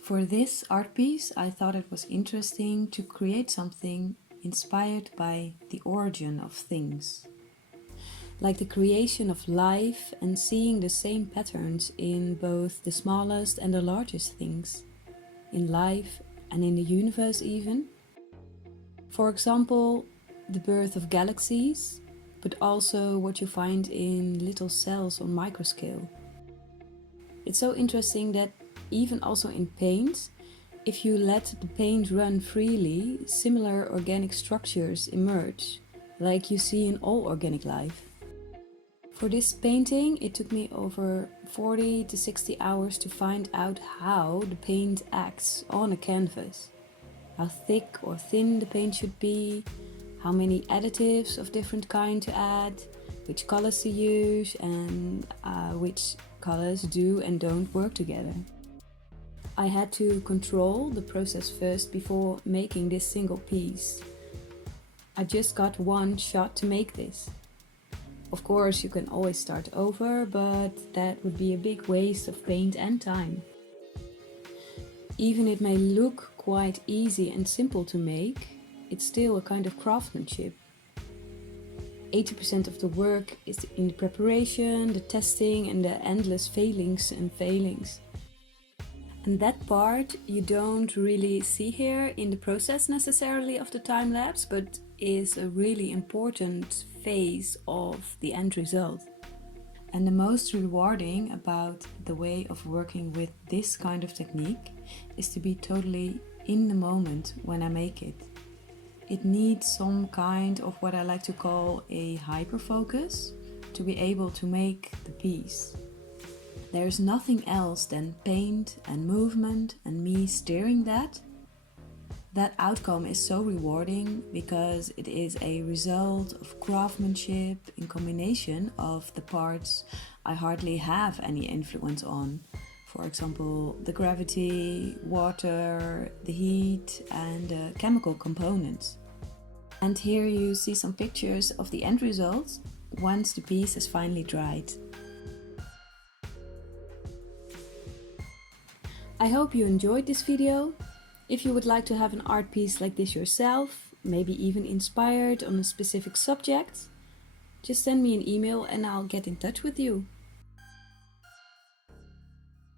For this art piece, I thought it was interesting to create something inspired by the origin of things. Like the creation of life and seeing the same patterns in both the smallest and the largest things, in life and in the universe even. For example, the birth of galaxies, but also what you find in little cells on microscale. It's so interesting that even also in paint, if you let the paint run freely, similar organic structures emerge, like you see in all organic life. For this painting, it took me over 40 to 60 hours to find out how the paint acts on a canvas. How thick or thin the paint should be, how many additives of different kind to add, which colors to use, and which colors do and don't work together. I had to control the process first before making this single piece. I just got one shot to make this. Of course, you can always start over, but that would be a big waste of paint and time. Even it may look quite easy and simple to make, it's still a kind of craftsmanship. 80% of the work is in the preparation, the testing and the endless failings. And that part you don't really see here in the process necessarily of the time lapse, but is a really important phase of the end result. And the most rewarding about the way of working with this kind of technique is to be totally in the moment when I make it. It needs some kind of what I like to call a hyperfocus to be able to make the piece. There is nothing else than paint and movement and me steering that. That outcome is so rewarding because it is a result of craftsmanship in combination of the parts I hardly have any influence on. For example, the gravity, water, the heat and the chemical components. And here you see some pictures of the end result once the piece is finally dried. I hope you enjoyed this video. If you would like to have an art piece like this yourself, maybe even inspired on a specific subject, just send me an email and I'll get in touch with you.